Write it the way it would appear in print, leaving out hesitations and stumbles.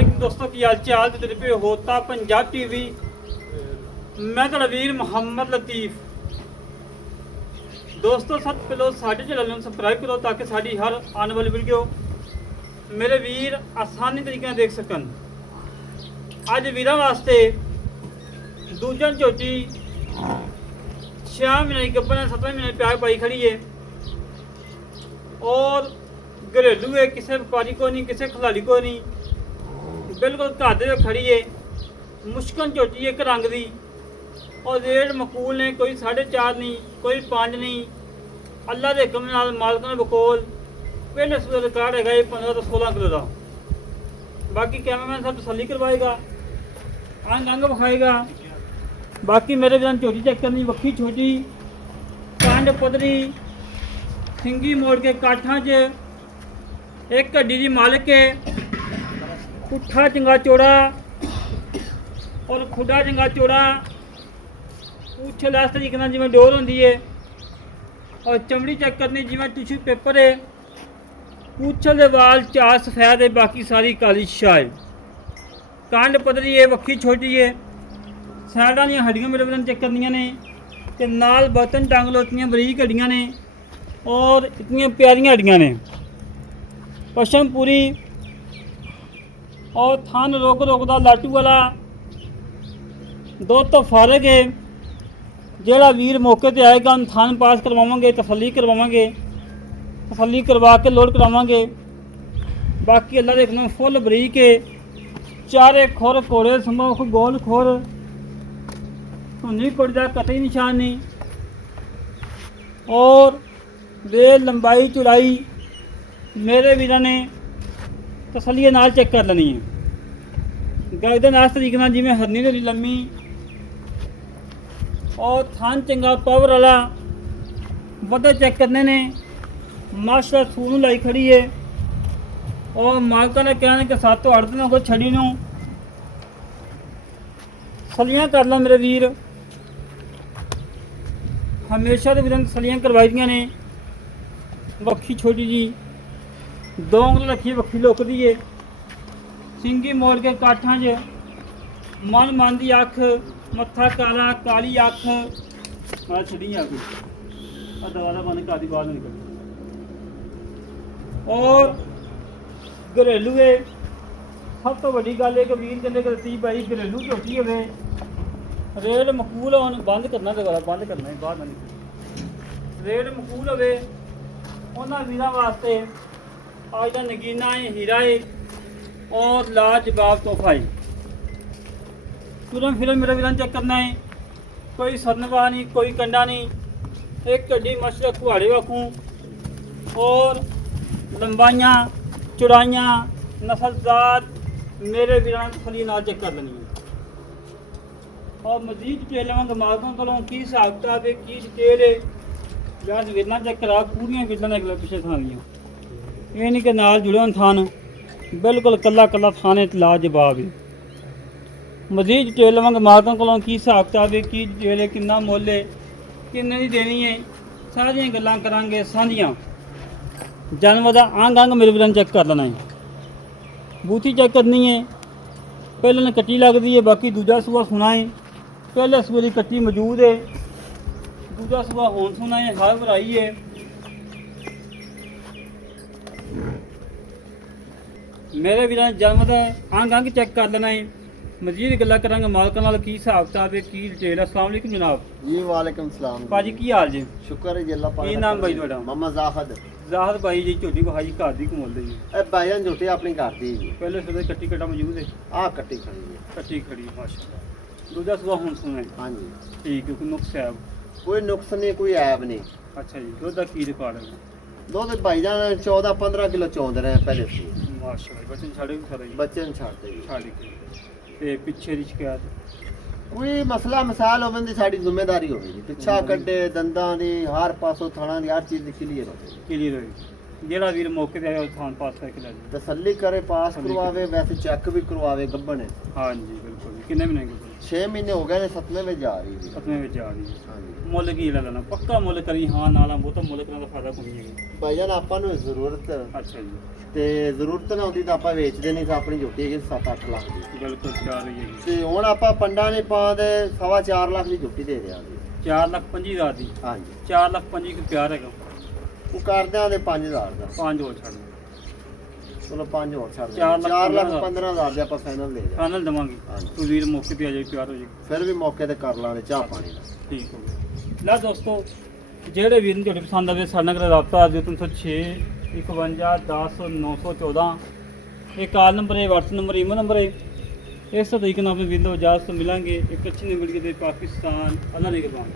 वालेकुम दोस्तों की हाल चाल तेरे पे होता पंजाब टीवी। मैं तो वीर मोहम्मद लतीफ। दोस्तों सब पहले साढ़े चैनल में सबसक्राइब करो ताकि साड़ी हर आने वाली वीडियो मेरे वीर आसानी तरीके देख सकन। अज वीर वास्ते दूजा झोटी 6 महीने की गब्बन 7वें महीने प्यार पाई खड़ी है और घरेलू है, किसी व्यापारी को नहीं, किसी खिलाड़ी को नहीं, बिल्कुल घर दे खड़ी है। मुश्किल झोटी एक रंग दी और रेट मकूल ने, कोई 4.5 नहीं, कोई 5 नहीं। अल्लाह के हुक्म नाल मालक ने बकोल पहले सूबे रिकॉर्ड है 15 तो 16 किलो का। बाकी कैमरामैन सब तसल्ली करवाएगा, अंग अंग विखाएगा। बाकी मेरे बिना झोटी चेक करनी, वक्खी छोटी, कांड पदरी, सिंगी मोड़ के काठा च एक हड्डी दी मालिक है। पुट्ठा चंगा चौड़ा और खुडा चंगा चौड़ा, पूछ लास्ट तरीके नाल जिवें डोर होंदी है और चमड़ी चेक करनी जिवें टिश्यू पेपर है। पूछल दे वाल चार सफेद है, बाकी सारी काली शाय। कांड पदरी है, वक्खी छोटी है, साइडां दी हड्डियां मेरे बदन चेक करनियां ने ते नाल बर्तन टांग लोतियां बरीक हड्डियां ने और इतनी प्यारियां हड्डियां ने। पशम पूरी और थान रोक रोकदा लाटू वाला दो तो फारग है। जेड़ा वीर मौके ते आएगा हम थान पास करवावांगे, तसल्ली करवावांगे, तसल्ली करवा के लोड करावांगे। बाकी अल्लाह दे हुक्म फुल बरीक है, चारे खुर घोड़े समूख गोल खुर, धुनी कुड़ दा कतई निशान नहीं और वे लंबाई चौड़ाई मेरे वीर ने तसल्ली नाल चेक कर लेनी है। गर्दन इस तरीके नाल जिवें हरनी दी लम्मी और थान चंगा पावर वाला वधे चेक करने ने। माशा सूनू लाई खड़ी है और मालका ने कहना कि 7 तो 8 दिन को छड़ी नूं सलियां कर ला मेरे वीर। हमेशा तो वीर सलियां करवाई दियां ने। वक्खी छोटी जी दो उंगल रखी, वक्खी लुकदी है, सिंगी मोड़ के काठा च मन मन की अख, मत्था काला काली अख। मैं छड़ी आ कोई दरवाजा बंद कर दी, बाहर निकल। और घरेलू है, सब तो वड्डी गल है कि वीर कहते कि लतीफ भाई घरेलू झोटी होवे, रेट मकूल होन। बंद करना दरवाजा, बंद करना है, बाहर ना निकल। रेट मकूल होवे उन्होंने वीर वास्ते आज का नगीना है, हीरा है और लाजवाब तोहफा है। तुरंत फिर मेरा वीर चेक करना है, कोई सरनवा नहीं, कोई कंडा नहीं, एक हड्डी मशरक कुहाड़े वाकू और लंबाइयाँ चौड़ाइयाँ नस्लजात मेरे वीर तसल्ली नाल चेक कर लेनी है। और मजीद डिटेल लवांगे मालकों को की हिसाब किताब है, की डिटेल है, या विरना चेक करा पूरियां विरना अगले पिछले थान दियाँ। ये नहीं कि नाल जुड़े होन थान, बिल्कुल कला कला थाने लाजवाब है। मजीद डिटेल लवांगे मालकों को की हिसाब किताब है, की डिटेल है, कितना मुल है, किन्ने दी देनी है, सारियां गल्लां करांगे सांझियां। जानवर का अंग अंग मेरे वीर चेक कर लेना है। बूथी चेक करनी है, पहले ने कट्टी लगती है, बाकी दूजा सूआ सुना है। पहले सूए की कट्टी मौजूद है, दूजा सूआ होन सुना है, हर भराई है। मेरे वीर जन्म का अंग अंग चेक कर लेना है। मजीद गल्लां करांगे मालकां नाल की हिसाब किताब है, की डिटेल है। अस्सलाम वालेकुम जनाब। जी वालेकुम सलाम भाजी की हाल जी? शुक्र है जी अल्लाह पाक। की नाम भाई तुहाडा? मोहम्मद जाहिद। जाहिद भाई जी झोटी बहाई घर दी कमोल दी ए भाईजान झोटी अपनी घर दी जी। पहले सुबह कट्टी कटा मौजूद है, आ कट्टी खड़ी है। कट्टी खड़ी माशाल्लाह। दूजा सुबह होन सुना है। हाँ जी, ठीक है, कोई नुक्स है? कोई नुक्स नहीं, कोई ऐब नहीं। अच्छा जी, दुध का की रिकॉर्ड है? दुध भाईजान 14-15 किलो चौंद रहे हैं पहले से। माशाल्लाह, बच्चे छाड़े भी सारा जी? बच्चे ने छाड़ते जी। छाड़ी के ते पिछे दी शिकायत कोई मसला मिसाल होवे दी साडी जिम्मेदारी होवेगी। पिछा कड्डे दंदां दी हर पासों थणा दी हर चीज़ क्लीयर होवे। क्लियर होई जेड़ा वीर मौके ते आया थान पास करके ला जी। तसल्ली करे, पास करवावे, वैसे चेक भी करवावे गब्बन है। हाँ जी बिल्कुल। किन्ने महीने की? 6 ਮਹੀਨੇ ਹੋ ਗਏ ਨੇ 7ਵੇਂ ਵਿੱਚ ਜਾ ਰਹੀ ਜੀ। ਸਤਵੇਂ ਵਿੱਚ ਆ ਰਹੀ ਹੈ। ਹਾਂਜੀ ਮੁੱਲ ਕੀ ਲੈ ਲੈਣਾ ਪੱਕਾ ਮੁੱਲ ਕਰੀ ਹਾਂ ਨਾਲ ਬਹੁਤਾ ਮੁੱਲ ਕਰਨ ਦਾ ਫਾਇਦਾ ਕੋਈ ਨਹੀਂ ਹੈ। ਭਾਈਜਾਨ ਆਪਾਂ ਨੂੰ ਜ਼ਰੂਰਤ ਅੱਛਾ ਜੀ ਤੇ ਜ਼ਰੂਰਤ ਨਾ ਹੁੰਦੀ ਤਾਂ ਆਪਾਂ ਵੇਚਦੇ ਨਹੀਂ ਤਾਂ ਆਪਣੀ ਝੋਟੀ ਹੈਗੀ 7-8 ਲੱਖ ਦੀ ਬਿਲਕੁਲ ਤਿਆਰ ਹੋਈ ਹੈ ਜੀ। ਤੇ ਹੁਣ ਆਪਾਂ ਪੰਡਾ ਨਹੀਂ ਪਾਉਂਦੇ 4.5 ਲੱਖ ਦੀ ਝੋਟੀ ਦੇ ਦਿਆਂਗੇ 4,25,000 ਦੀ ਹਾਂਜੀ 4,25,000 ਕਿ ਪਿਆਰ ਹੈਗਾ ਉਹ ਕਰਦਿਆਂ ਦੇ 5000 ਦਾ 5 ਹੋਰ ਛੱਡ ਚਲੋ 5 ਹੋਰ ਛੱਡ ਚਾਰ ਲੱਖ 4 ਲੱਖ 15,000 15,000 ਦੇ ਆਪਾਂ ਫਾਈਨਲ ਦੇ ਦਿਆਂਗੇ ਫਾਈਨਲ ਦਵਾਂਗੇ ਹਾਂਜੀ। ਤੂੰ ਵੀਰ ਮੌਕੇ ਤੇ ਆ ਜਾਈ ਪਿਆਰ ਹੋ ਜਾਏ ਫਿਰ ਵੀ ਮੌਕੇ ਤੇ ਕਰ ਲਾਂਗੇ ਚਾਹ ਪਾਣੀ ਦਾ ਠੀਕ ਹੋ ਗਿਆ ਲੈ ਦੋਸਤੋ ਜਿਹੜੇ ਵੀਰ ਨੂੰ ਤੁਹਾਡੀ ਪਸੰਦ ਆਵੇ ਸਾਡੇ ਨਾਲ ਰਾਬਤਾ ਆ 306 51 10 914 ਇਹ ਕਾਲ ਨੰਬਰ ਹੈ WhatsApp ਨੰਬਰ ਈਮੇਲ ਨੰਬਰ ਹੈ ਇਸ ਤਰੀਕੇ ਨਾਲ ਆਪਣੇ ਵੀਰ ਨੂੰ ਇਜਾਜ਼ਤ ਮਿਲਾਂਗੇ ਇੱਕ ਅੱਛੀ ਵੀਡੀਓ ਦੇ ਪਾਕਿਸਤਾਨ ਅੱਲਾ ਨਿਗਹਬਾਨ।